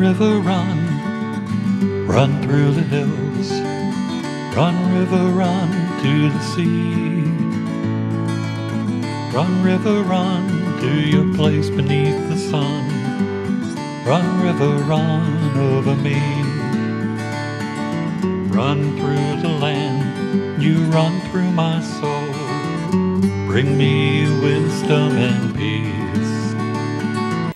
river, run, run through the hills. Run, river, run to the sea. Run, river, run to your place beneath the sun. Run, river, run over me. Run through the land, you run through my soul. Bring me wisdom and peace.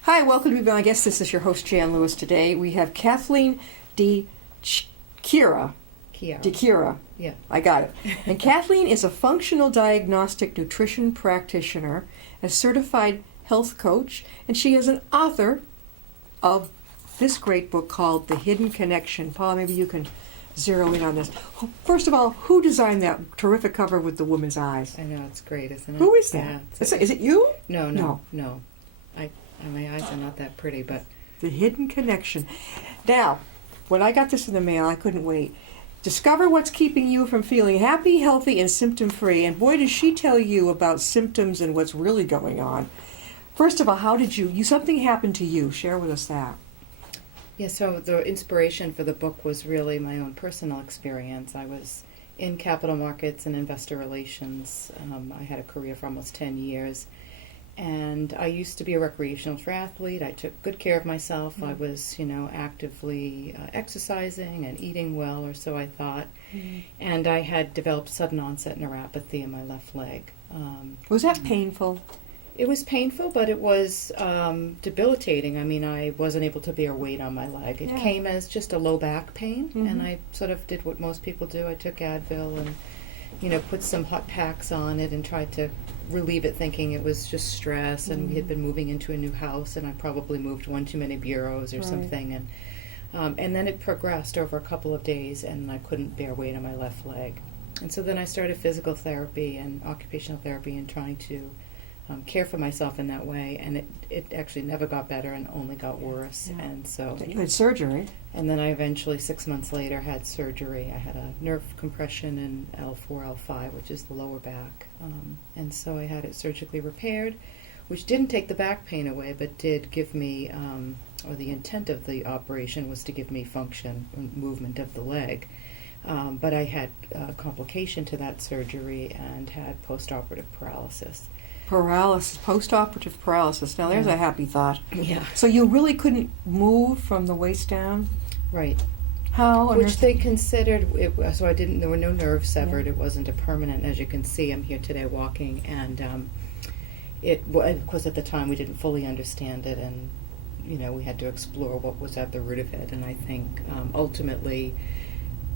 Hi, welcome to Be My Guest. This is your host, Jan Lewis. Today we have Kathleen Dichiaia. Yeah. I got it. And Kathleen is a functional diagnostic nutrition practitioner, a certified health coach, and she is an author of this great book called The Hidden Connection. Paula, maybe you can zero in on this. First of all, who designed that terrific cover with the woman's eyes? I know, it's great, isn't it? Who is that? Yeah, Is it you? No. My eyes are not that pretty, but... The Hidden Connection. Now, when I got this in the mail, I couldn't wait. Discover what's keeping you from feeling happy, healthy, and symptom-free. And boy, does she tell you about symptoms and what's really going on. First of all, how did something happened to you? Share with us that. Yeah, so the inspiration for the book was really my own personal experience. I was in capital markets and investor relations. I had a career for almost 10 years. And I used to be a recreational triathlete. I took good care of myself. I was, actively exercising and eating well, or so I thought. And I had developed sudden onset neuropathy in my left leg. Was that painful? It was painful, but it was debilitating. I mean, I wasn't able to bear weight on my leg. It came as just a low back pain, and I sort of did what most people do. I took Advil and, put some hot packs on it and tried to relieve it, thinking it was just stress, and we had been moving into a new house, and I probably moved one too many bureaus or something, and then it progressed over a couple of days, and I couldn't bear weight on my left leg. And so then I started physical therapy and occupational therapy and trying to care for myself in that way, and it actually never got better and only got worse. And so you had surgery. And then I eventually, 6 months later, had surgery. I had a nerve compression in L4, L5, which is the lower back. And so I had it surgically repaired, which didn't take the back pain away, but did give me, or the intent of the operation was to give me function and movement of the leg. But I had a complication to that surgery and had postoperative paralysis. Postoperative paralysis. Now there's a happy thought. Yeah. So you really couldn't move from the waist down? Right. How? Which they considered, so there were no nerves severed. It wasn't a permanent. As you can see, I'm here today walking, and of course at the time we didn't fully understand it, and we had to explore what was at the root of it. And I think ultimately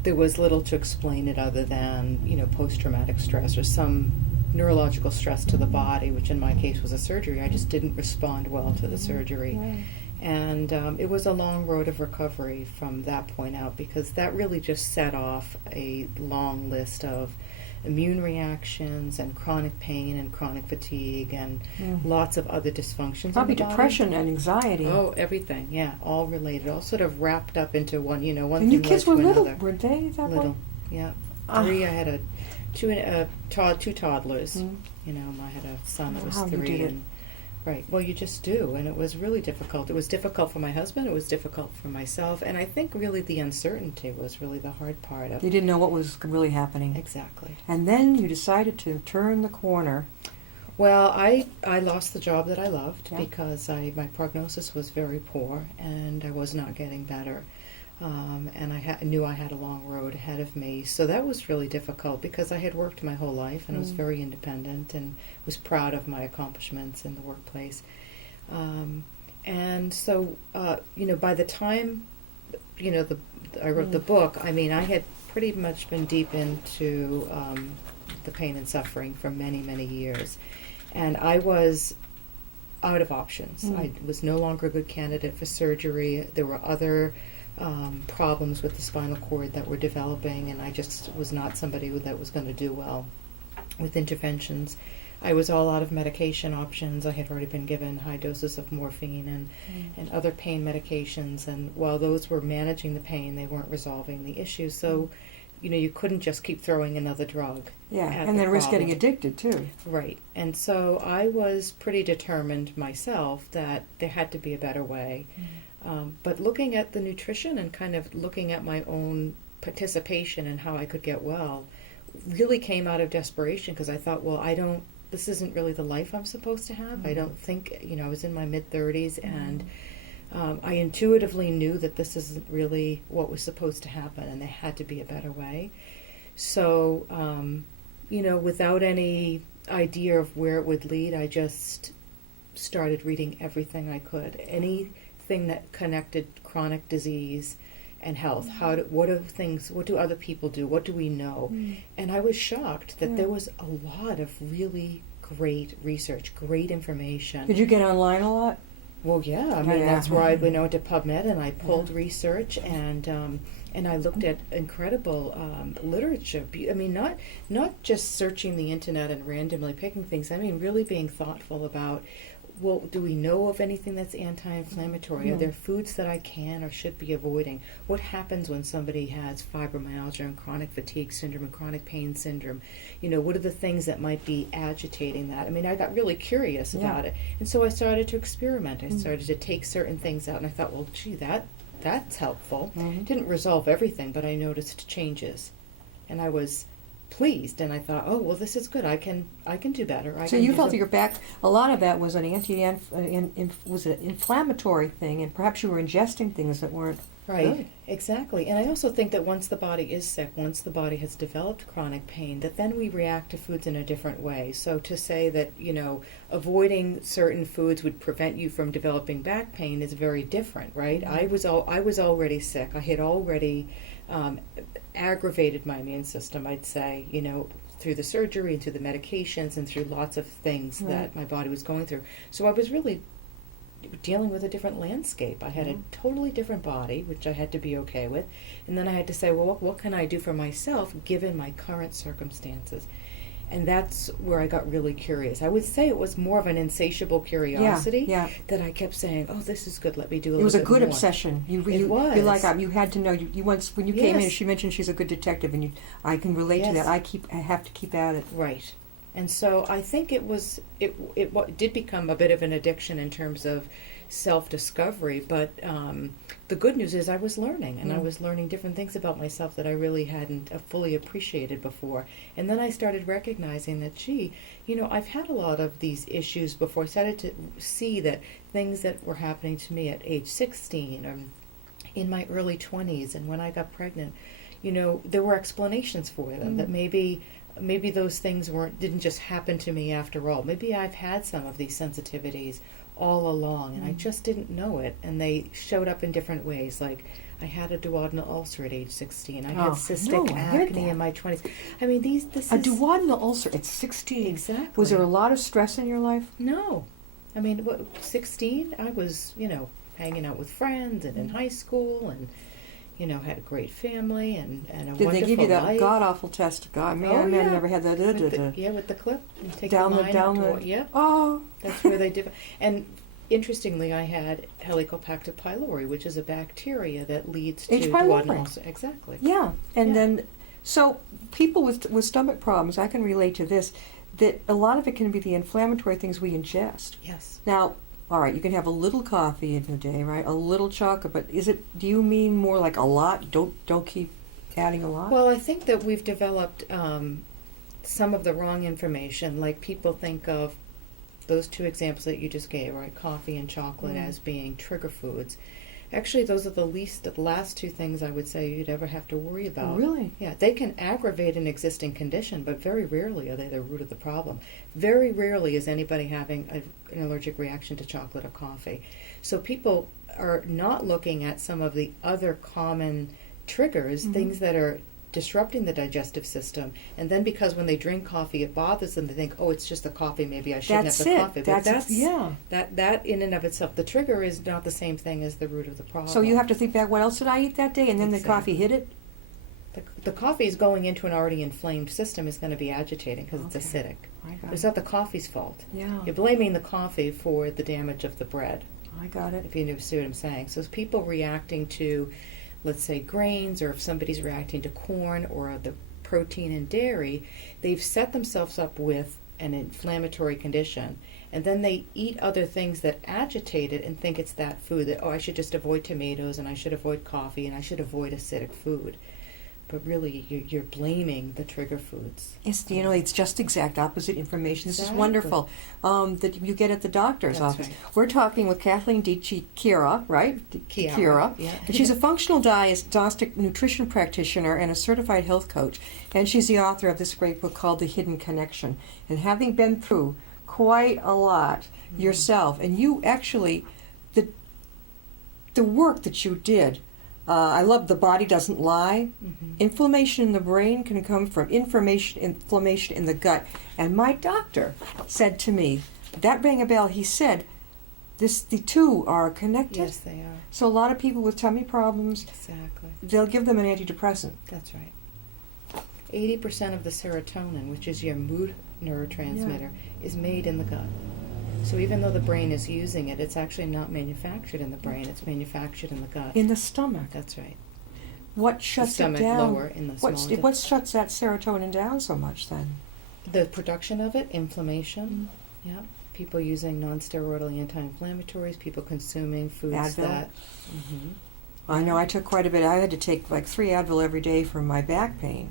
there was little to explain it other than post-traumatic stress or some neurological stress to the body, which in my case was a surgery. I just didn't respond well to the surgery. Right. And it was a long road of recovery from that point out, because that really just set off a long list of immune reactions and chronic pain and chronic fatigue and lots of other dysfunctions. Probably depression and anxiety. Oh, everything, yeah, all related, all sort of wrapped up into one, one and thing your kids led were to little, another. were they at that Little, point? yeah. Three, I had two toddlers. I had a son that was 3. You did it. Right. Well, you just do, and it was really difficult. It was difficult for my husband. It was difficult for myself, and I think really the uncertainty was really the hard part of. You didn't know what was really happening. Exactly. And then you decided to turn the corner. Well, I lost the job that I loved because my prognosis was very poor, and I was not getting better. And I knew I had a long road ahead of me. So that was really difficult because I had worked my whole life and I was very independent and was proud of my accomplishments in the workplace. And so, by the time, I wrote the book, I mean, I had pretty much been deep into the pain and suffering for many, many years. And I was out of options. I was no longer a good candidate for surgery. There were other problems with the spinal cord that were developing, and I just was not somebody that was going to do well with interventions. I was all out of medication options. I had already been given high doses of morphine and other pain medications, and while those were managing the pain, they weren't resolving the issue. So, you couldn't just keep throwing another drug. Yeah, and then risk getting addicted too. Right. And so I was pretty determined myself that there had to be a better way. but looking at the nutrition and kind of looking at my own participation and how I could get well really came out of desperation, because I thought, well, this isn't really the life I'm supposed to have. I don't think, I was in my mid-30s, and I intuitively knew that this isn't really what was supposed to happen, and there had to be a better way. So, without any idea of where it would lead, I just started reading everything I could. Anything that connected chronic disease and health. What do other people do? What do we know? And I was shocked that there was a lot of really great research, great information. Did you get online a lot? Well, yeah. I mean, that's where I went out to PubMed and I pulled research, and I looked at incredible literature. I mean, not just searching the internet and randomly picking things. I mean, really being thoughtful about, well, do we know of anything that's anti-inflammatory? Are there foods that I can or should be avoiding? What happens when somebody has fibromyalgia and chronic fatigue syndrome and chronic pain syndrome? What are the things that might be agitating that? I mean, I got really curious about it. And so I started to experiment. I started to take certain things out, and I thought, well, gee, that's helpful. Didn't resolve everything, but I noticed changes. And I was pleased, and I thought, oh, well, this is good. I can do better. So you felt that your back, a lot of that was an was an inflammatory thing, and perhaps you were ingesting things that weren't good. Exactly. And I also think that once the body is sick, once the body has developed chronic pain, that then we react to foods in a different way. So to say that, avoiding certain foods would prevent you from developing back pain is very different, right? I was already sick. I had already aggravated my immune system, I'd say, through the surgery and through the medications and through lots of things that my body was going through. So I was really dealing with a different landscape. I had a totally different body, which I had to be okay with. And then I had to say, well, what can I do for myself given my current circumstances? And that's where I got really curious. I would say it was more of an insatiable curiosity that I kept saying, oh, this is good, let me do a little bit more. It was a good obsession. It was. You had to know. You once, when you came in, she mentioned she's a good detective, and I can relate to that. I have to keep at it. Right. And so I think it did become a bit of an addiction in terms of self-discovery, but the good news is I was learning, and I was learning different things about myself that I really hadn't fully appreciated before. And then I started recognizing that, I've had a lot of these issues before. I started to see that things that were happening to me at age 16 or in my early 20s and when I got pregnant, there were explanations for them, that maybe those things didn't just happen to me after all. Maybe I've had some of these sensitivities all along, and I just didn't know it, and they showed up in different ways. Like, I had a duodenal ulcer at age 16. I had cystic acne in my 20s. I mean, duodenal ulcer at 16? Exactly. Was there a lot of stress in your life? No. I mean, 16, I was, hanging out with friends and in high school, and had a great family and a wonderful life. Did they give you that god-awful test? God, man, I never had that. With the clip. You take down the line. Yeah. Oh. That's where they did. And interestingly, I had Helicobacter pylori, which is a bacteria that leads to duodenal ulcer. Exactly. Yeah. And then, so people with stomach problems, I can relate to this, that a lot of it can be the inflammatory things we ingest. Yes. Now, all right, you can have a little coffee in a day, right? A little chocolate, but do you mean more like a lot? Don't keep adding a lot? Well, I think that we've developed some of the wrong information. Like, people think of those two examples that you just gave, right? Coffee and chocolate as being trigger foods. Actually, those are the last two things I would say you'd ever have to worry about. Oh, really? Yeah, they can aggravate an existing condition, but very rarely are they the root of the problem. Very rarely is anybody having an allergic reaction to chocolate or coffee. So people are not looking at some of the other common triggers, things that are disrupting the digestive system, and then because when they drink coffee it bothers them, they think, oh, it's just the coffee, maybe I shouldn't have the coffee. But that in and of itself, the trigger is not the same thing as the root of the problem. So you have to think back, what else did I eat that day? And then the coffee hit it? The coffee is going into an already inflamed system, is going to be agitating because it's acidic. It's not the coffee's fault. Yeah. You're blaming the coffee for the damage of the bread. I got it. If you see what I'm saying. So people reacting to, let's say, grains, or if somebody's reacting to corn or the protein in dairy, they've set themselves up with an inflammatory condition, and then they eat other things that agitate it and think it's that food, that, oh, I should just avoid tomatoes and I should avoid coffee and I should avoid acidic food. But really, you're blaming the trigger foods. It's, it's just exact opposite information. This Exactly. is wonderful that you get at the doctor's That's office. right. We're talking with Kathleen Dichiaia, right? Chiara, yeah. And she's a functional diagnostic nutrition practitioner and a certified health coach. And she's the author of this great book called The Hidden Connection. And having been through quite a lot yourself, and you actually, the work that you did, I love The Body Doesn't Lie. Mm-hmm. Inflammation in the brain can come from inflammation in the gut. And my doctor said to me, that rang a bell, he said, the two are connected. Yes, they are. So a lot of people with tummy problems, Exactly. they'll give them an antidepressant. That's right. 80% of the serotonin, which is your mood neurotransmitter, is made in the gut. So even though the brain is using it, it's actually not manufactured in the brain. It's manufactured in the gut. In the stomach. That's right. What shuts the stomach it down? lower in the small What shuts that serotonin down so much then? The production of it, inflammation. Yeah. People using non-steroidal anti-inflammatories. People consuming foods Advil. that. I know I took quite a bit. I had to take like 3 Advil every day for my back pain.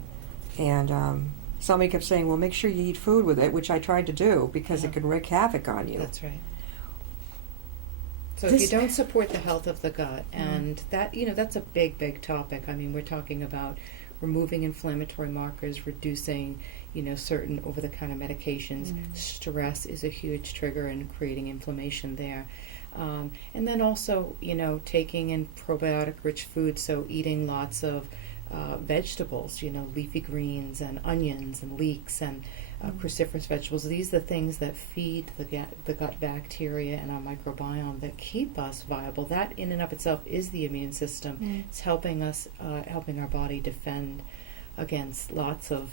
And somebody kept saying, well, make sure you eat food with it, which I tried to do because it could wreak havoc on you. That's right. So if you don't support the health of the gut, and that, that's a big, big topic. I mean, we're talking about removing inflammatory markers, reducing, certain over-the-counter medications. Stress is a huge trigger in creating inflammation there. And then also, taking in probiotic-rich foods, so eating lots of vegetables, leafy greens and onions and leeks and cruciferous vegetables. These are the things that feed the gut bacteria and our microbiome that keep us viable. That in and of itself is the immune system. It's helping us, helping our body defend against lots of,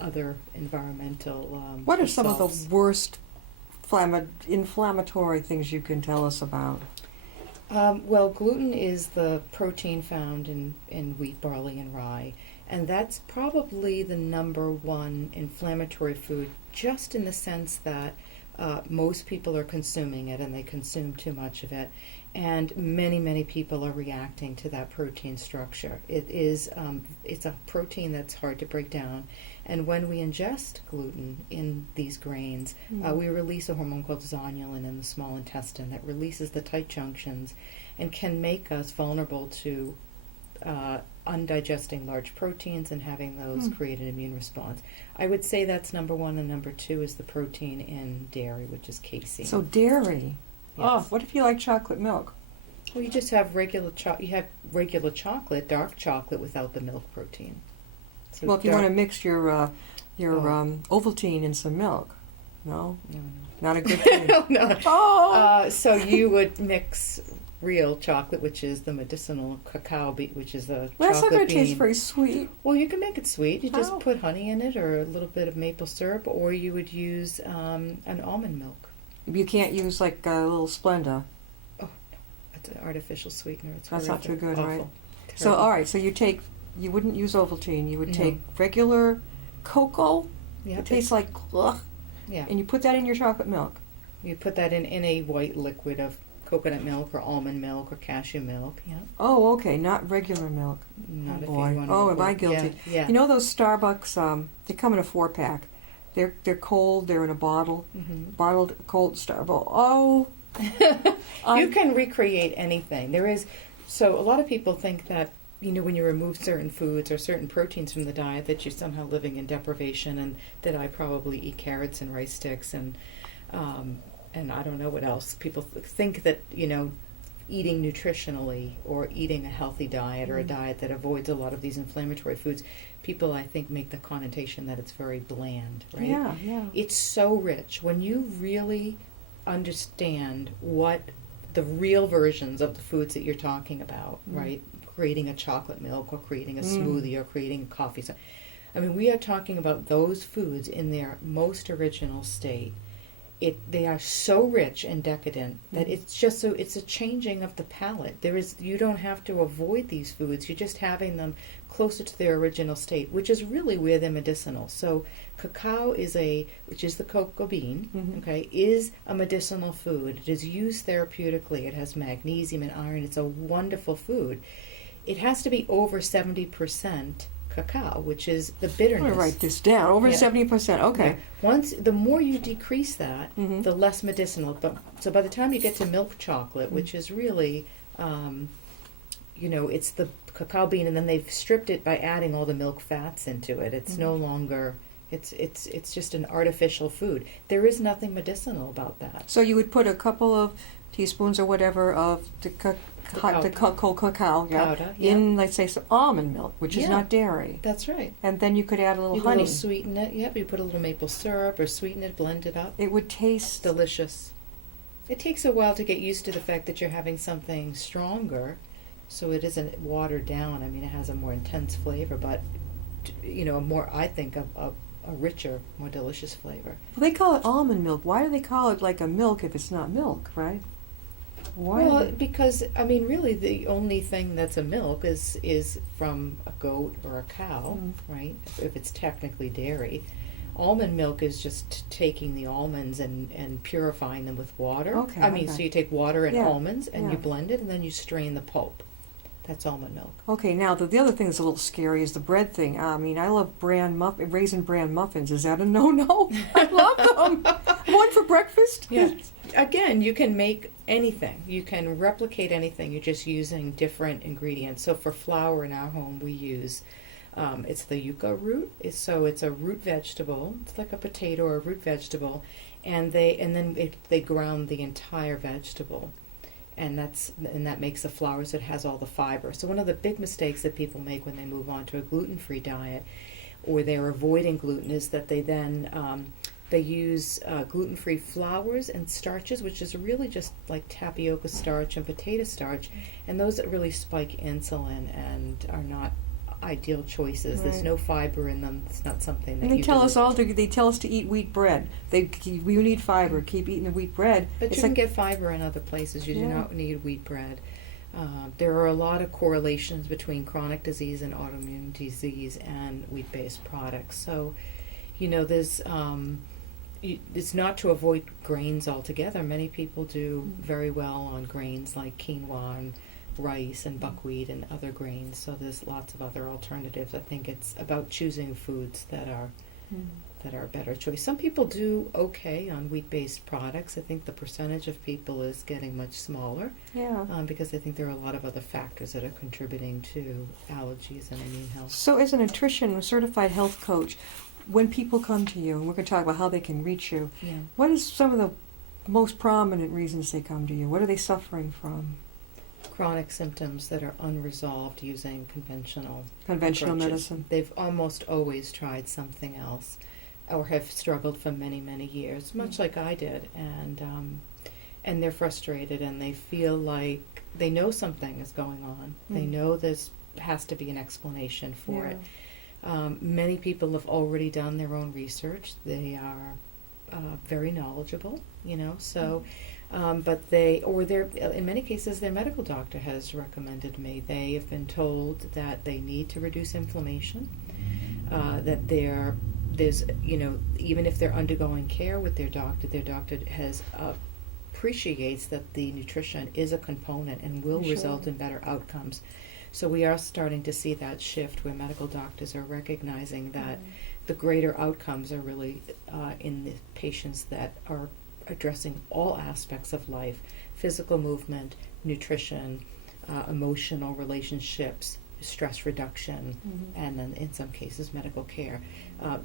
other environmental What are some of assaults. the worst inflammatory things you can tell us about? Well, gluten is the protein found in wheat, barley, and rye, and that's probably the number one inflammatory food, just in the sense that most people are consuming it, and they consume too much of it, and many, many people are reacting to that protein structure. It's a protein that's hard to break down, and when we ingest gluten in these grains, we release a hormone called zonulin in the small intestine that releases the tight junctions and can make us vulnerable to undigesting large proteins and having those create an immune response. I would say that's number one, and number two is the protein in dairy, which is casein. So dairy. Yes. Oh, what if you like chocolate milk? Well, you just have regular chocolate, dark chocolate without the milk protein. So Well, if you want to mix your Ovaltine in some milk. No? No. Not a good thing. No. Oh! So you would mix real chocolate, which is the medicinal cacao bean, which is a Well, that's not chocolate going to bean. taste very sweet. Well, you can make it sweet. You just How? put honey in it or a little bit of maple syrup, or you would use an almond milk. You can't use like a little Splenda. It's an artificial sweetener. It's That's not horrific. too good, Awful. right? So, Terrible. all right, so you wouldn't use Ovaltine. You would No. take regular cocoa. Yeah, It tastes like, ugh, yeah. and you put that in your chocolate milk. You put that in a white liquid of coconut milk or almond milk or cashew milk. Yeah. Oh, okay, not regular milk. Not Oh, if boy. you want to. Oh, am I guilty? Yeah. You know those Starbucks, they come in a 4-pack. They're cold, they're in a bottle. Bottled cold Starbucks. Oh. You can recreate anything. So a lot of people think that, when you remove certain foods or certain proteins from the diet, that you're somehow living in deprivation, and that I probably eat carrots and rice sticks and I don't know what else. People think that, eating nutritionally or eating a healthy diet or a diet that avoids a lot of these inflammatory foods, people, I think, make the connotation that it's very bland, right? Yeah. It's so rich. When you really understand what the real versions of the foods that you're talking about, right? Creating a chocolate milk or creating a smoothie or creating a coffee. I mean, we are talking about those foods in their most original state. they are so rich and decadent that it's just so, it's a changing of the palate. You don't have to avoid these foods. You're just having them closer to their original state, which is really where they're medicinal. So cacao which is the cocoa bean, okay, is a medicinal food. It is used therapeutically. It has magnesium and iron. It's a wonderful food. It has to be over 70% cacao, which is the bitterness. I'm going to write this down. Over 70%. Okay. Yeah. The more you decrease that, the less medicinal. So by the time you get to milk chocolate, which is really, it's the cacao bean, and then they've stripped it by adding all the milk fats into it. It's no longer. It's just an artificial food. There is nothing medicinal about that. So you would put a couple of teaspoons or whatever of the cacao powder, in, let's say, some almond milk, which is not dairy. That's right. And then you could add a little you honey. You sweeten it. Yep. You put a little maple syrup or sweeten it, blend it up. It would taste delicious. It takes a while to get used to the fact that you're having something stronger, so it isn't watered down. I mean, it has a more intense flavor, but I think a richer, more delicious flavor. Well, they call it almond milk. Why do they call it like a milk if it's not milk, right? Why? Well, because, really the only thing that's a milk is from a goat or a cow, right? If it's technically dairy. Almond milk is just taking the almonds and purifying them with water. Okay. So you take water and almonds and you blend it and then you strain the pulp. That's almond milk. Okay, now the other thing that's a little scary is the bread thing. I love raisin bran muffins. Is that a no-no? I love them. One for breakfast. Yeah. Again, you can make anything. You can replicate anything. You're just using different ingredients. So for flour in our home, we use it's the yucca root. It's a root vegetable. It's like a potato or a root vegetable, and they ground the entire vegetable. And that makes the flour, so it has all the fiber. So one of the big mistakes that people make when they move on to a gluten-free diet, or they're avoiding gluten, is that they then they use gluten-free flours and starches, which is really just like tapioca starch and potato starch, and those that really spike insulin and are not ideal choices. Right. There's no fiber in them. It's not something that. And they tell us to eat wheat bread. We need fiber. Keep eating the wheat bread. But you can get fiber in other places. You do not need wheat bread. There are a lot of correlations between chronic disease and autoimmune disease and wheat-based products. So, there's it's not to avoid grains altogether. Many people do very well on grains like quinoa and rice and buckwheat and other grains, so there's lots of other alternatives. I think it's about choosing foods that are a better choice. Some people do okay on wheat-based products. I think the percentage of people is getting much smaller, because I think there are a lot of other factors that are contributing to allergies and immune health. So as a certified health coach, when people come to you, and we're going to talk about how they can reach you, what is some of the most prominent reasons they come to you? What are they suffering from? Chronic symptoms that are unresolved using conventional medicine. They've almost always tried something else, or have struggled for many, many years, much like I did, and they're frustrated, and they feel like they know something is going on. They know there's has to be an explanation for it. Many people have already done their own research. They are very knowledgeable, so. But in many cases, their medical doctor has recommended me. They have been told that they need to reduce inflammation, that there's, even if they're undergoing care with their doctor appreciates that the nutrition is a component and will result in better outcomes. So we are starting to see that shift where medical doctors are recognizing that the greater outcomes are really in the patients that are addressing all aspects of life: physical movement, nutrition, emotional relationships, stress reduction, and then in some cases medical care.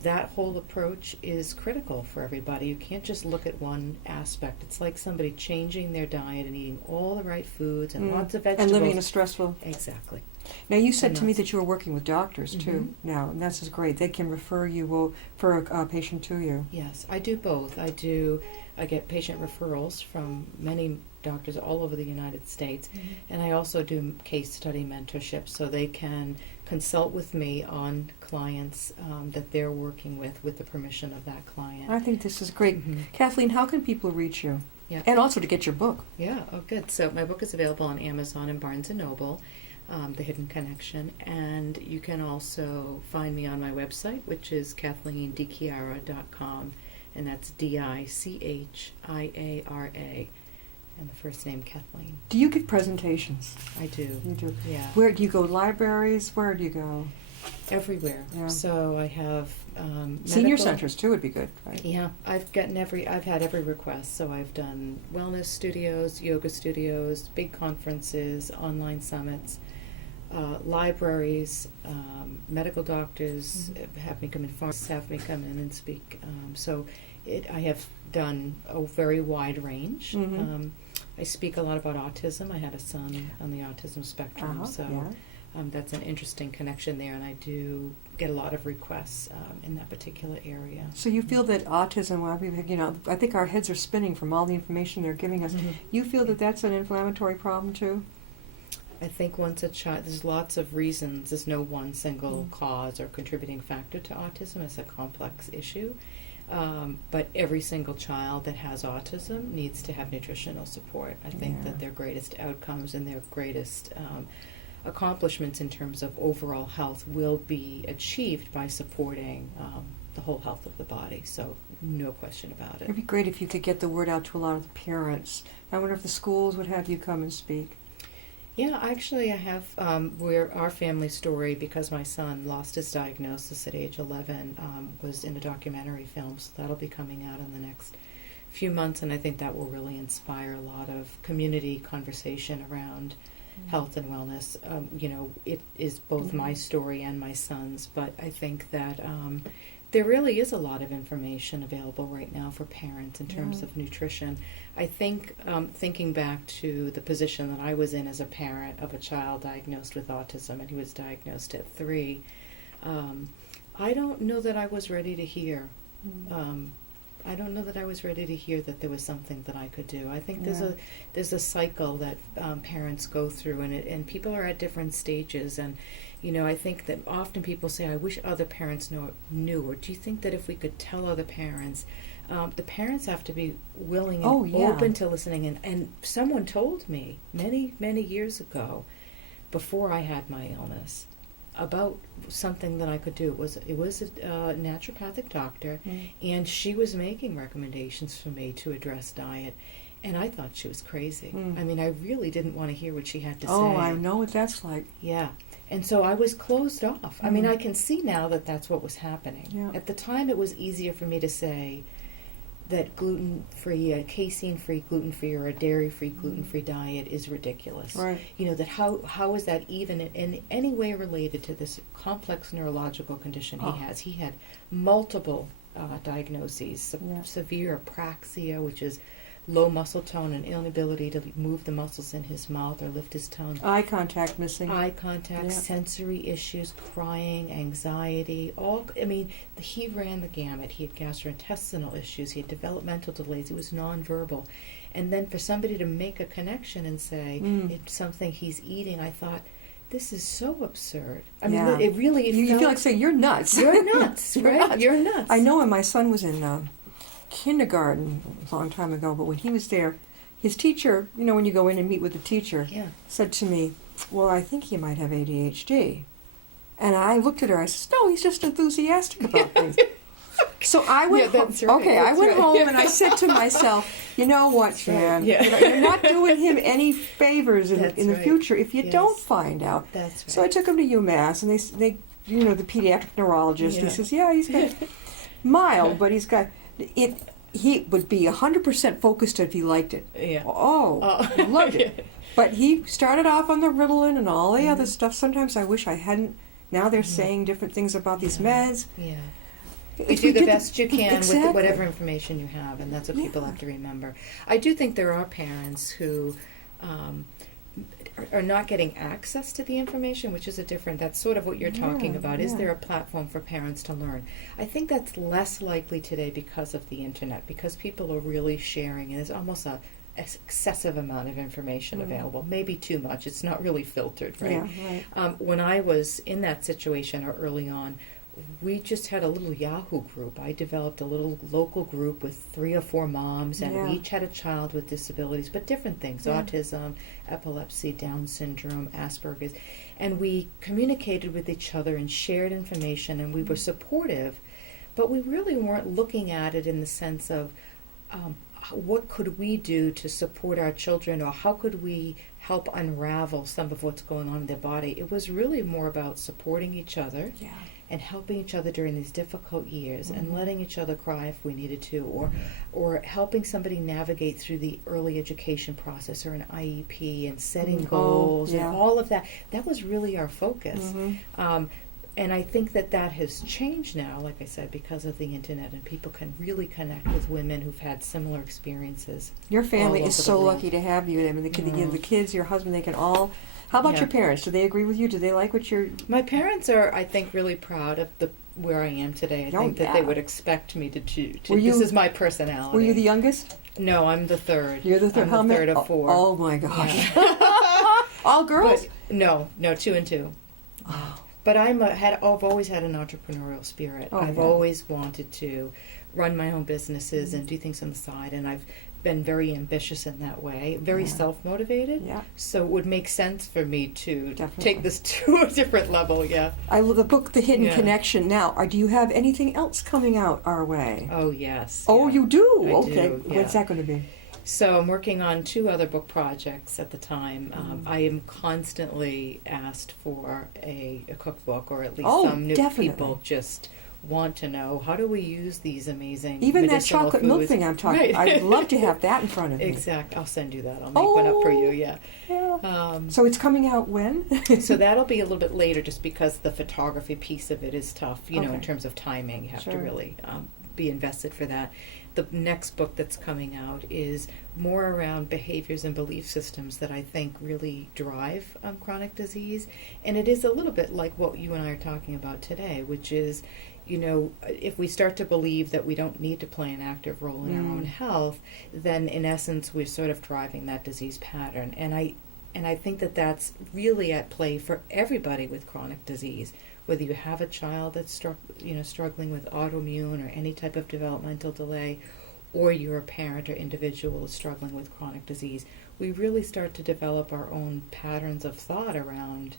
That whole approach is critical for everybody. You can't just look at one aspect. It's like somebody changing their diet and eating all the right foods and lots of vegetables. And living in a stressful... Exactly. Now, you said to me that you were working with doctors, too, now, and that's great. They can refer you for a patient to you. Yes, I do both. I get patient referrals from many doctors all over the United States, and I also do case study mentorship, so they can consult with me on clients that they're working with the permission of that client. I think this is great. Mhm. Kathleen, how can people reach you? Yeah. And also to get your book. Yeah, oh good. So my book is available on Amazon and Barnes & Noble, The Hidden Connection, and you can also find me on my website, which is KathleenDichiara.com, and that's Dichiara, and the first name Kathleen. Do you give presentations? I do. You do. Yeah. Where do you go? Libraries? Where do you go? Everywhere. Yeah. So I have Senior medical- centers too would be good, right? Yeah, I've had every request. So I've done wellness studios, yoga studios, big conferences, online summits, libraries, medical doctors have me come in, pharmacists have me come in and speak. I have done a very wide range. Mhm. I speak a lot about autism. I had a son on the autism spectrum, that's an interesting connection there, and I do get a lot of requests in that particular area. So you feel that autism, I think our heads are spinning from all the information they're giving us. Mhm. You feel that that's an inflammatory problem too? I think once a child, there's lots of reasons. There's no one single cause or contributing factor to autism. It's a complex issue. But every single child that has autism needs to have nutritional support. I think that their greatest outcomes and their greatest accomplishments in terms of overall health will be achieved by supporting the whole health of the body. So no question about it. It'd be great if you could get the word out to a lot of the parents. I wonder if the schools would have you come and speak. Yeah, actually I have, where our family story, because my son lost his diagnosis at age 11, was in a documentary film, so that'll be coming out in the next few months, and I think that will really inspire a lot of community conversation around health and wellness. It is both my story and my son's, but I think that there really is a lot of information available right now for parents in terms of nutrition. I think, thinking back to the position that I was in as a parent of a child diagnosed with autism, and he was diagnosed at 3, I don't know that I was ready to hear. I don't know that I was ready to hear that there was something that I could do. I think there's a cycle that parents go through, and people are at different stages. And I think that often people say, "I wish other parents knew." Or do you think that if we could tell other parents, the parents have to be willing and open to listening? And someone told me many, many years ago, before I had my illness, about something that I could do. It was a naturopathic doctor, and she was making recommendations for me to address diet, and I thought she was crazy. I mean, I really didn't want to hear what she had to say. Oh, I know what that's like. Yeah, and so I was closed off. I mean, I can see now that that's what was happening. Yeah. At the time, it was easier for me to say that gluten-free, a casein-free, gluten-free, or a dairy-free, gluten-free diet is ridiculous. Right. That how is that even in any way related to this complex neurological condition he has? He had multiple diagnoses, severe apraxia, which is low muscle tone and inability to move the muscles in his mouth or lift his tongue. Eye contact missing. Eye contact, sensory issues, crying, anxiety, he ran the gamut. He had gastrointestinal issues, he had developmental delays, he was nonverbal. And then for somebody to make a connection and say, it's something he's eating, I thought, this is so absurd. I mean, it really... You feel like saying, you're nuts. You're nuts, right? You're nuts. I know when my son was in kindergarten a long time ago, but when he was there, his teacher, when you go in and meet with the teacher, said to me, well, I think he might have ADHD. And I looked at her, I said, no, he's just enthusiastic about things. So I went home. That's right. Okay, I went home and I said to myself, you know what, Jan? You're not doing him any favors in the future if you don't find out. That's right. So I took him to UMass, and they the pediatric neurologist, he says, he's got mild, but he's got it. He would be 100% focused if he liked it. Yeah. Loved it. But he started off on the Ritalin and all the other stuff. Sometimes I wish I hadn't. Now they're saying different things about these meds. Yeah. You do the best you can with whatever information you have, and that's what people have to remember. I do think there are parents who are not getting access to the information, which is that's sort of what you're talking about. Is there a platform for parents to learn? I think that's less likely today because of the internet, because people are really sharing, and there's almost excessive amount of information available, maybe too much. It's not really filtered, right? Yeah, right. When I was in that situation or early on, we just had a little Yahoo group. I developed a little local group with 3 or 4 moms, and we each had a child with disabilities, but different things, autism, epilepsy, Down syndrome, Asperger's. And we communicated with each other and shared information, and we were supportive, but we really weren't looking at it in the sense of what could we do to support our children, or how could we help unravel some of what's going on in their body. It was really more about supporting each other and helping each other during these difficult years, and letting each other cry if we needed to, or helping somebody navigate through the early education process or an IEP, and setting goals and all of that. That was really our focus. And I think that has changed now, like I said, because of the internet, and people can really connect with women who've had similar experiences. Your family is so lucky to have you. I mean, the kids, your husband, they can all... How about your parents? Do they agree with you? Do they like what you're... My parents are, I think, really proud of where I am today. I think that they would expect me to this is my personality. Were you the youngest? No, I'm the third. You're the third. I'm the third of 4. Oh my gosh. All girls? But, no, 2 and 2. Oh. But I've always had an entrepreneurial spirit. I've always wanted to run my own businesses and do things on the side, and I've been very ambitious in that way, very self-motivated. So it would make sense for me to take this to a different level. I love the book, The Hidden Connection. Now, do you have anything else coming out our way? Oh, yes. Oh, you do? I okay. do, What's that going to be? So I'm working on 2 other book projects at the time. I am constantly asked for a cookbook, or at least some new people just want to know, how do we use these amazing even that medicinal chocolate foods? milk thing I'm talking about. I'd love to have that in front of me. Exactly. I'll send you that. I'll make one up for you, So it's coming out when? So that'll be a little bit later, just because the photography piece of it is tough, you know, in terms of timing. You have to really be invested for that. The next book that's coming out is more around behaviors and belief systems that I think really drive chronic disease. And it is a little bit like what you and I are talking about today, which is, you know, if we start to believe that we don't need to play an active role in our own health, then in essence we're sort of driving that disease pattern. And I think that that's really at play for everybody with chronic disease. Whether you have a child that's struggling with autoimmune or any type of developmental delay, or you're a parent or individual struggling with chronic disease, we really start to develop our own patterns of thought around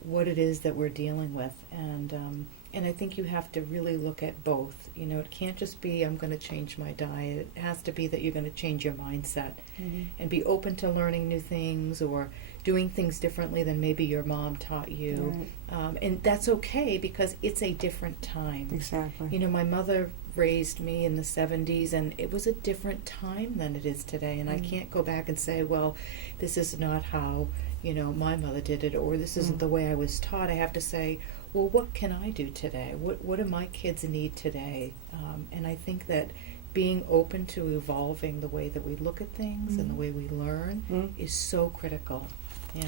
what it is that we're dealing with. And I think you have to really look at both. You know, it can't just be, I'm going to change my diet. It has to be that you're going to change your mindset and be open to learning new things, or doing things differently than maybe your mom taught you. And that's okay, because it's a different time. Exactly. You know, my mother raised me in the 70s, and it was a different time than it is today. And I can't go back and say, well, this is not how, you know, my mother did it, or this isn't the way I was taught. I have to say, well, what can I do today? What do my kids need today? And I think that being open to evolving the way that we look at things and the way we learn is so critical. Yeah.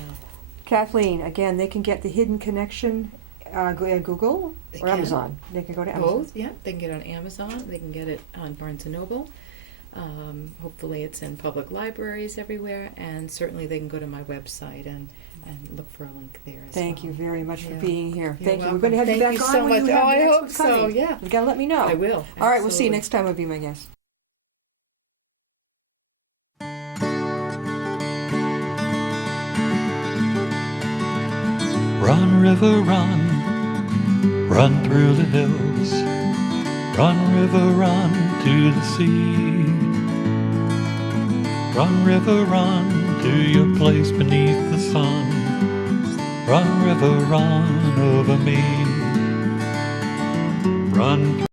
Kathleen, again, they can get The Hidden Connection Google or Amazon. They can go to Amazon. Both, yeah. They can get it on Amazon. They can get it on Barnes & Noble. Hopefully it's in public libraries everywhere, and certainly they can go to my website and look for a link there as Thank you very much for being here. You're Thank you. welcome. We're going to have you back on so when much. you have I the next hope one so, coming. yeah. You got to let me know. I will. All right, we'll see you Absolutely. next time. I'll be my guest. Run, river, run, run through the hills. Run, river, run to the sea. Run, river, run to your place beneath the sun. Run, river, run over me. Run.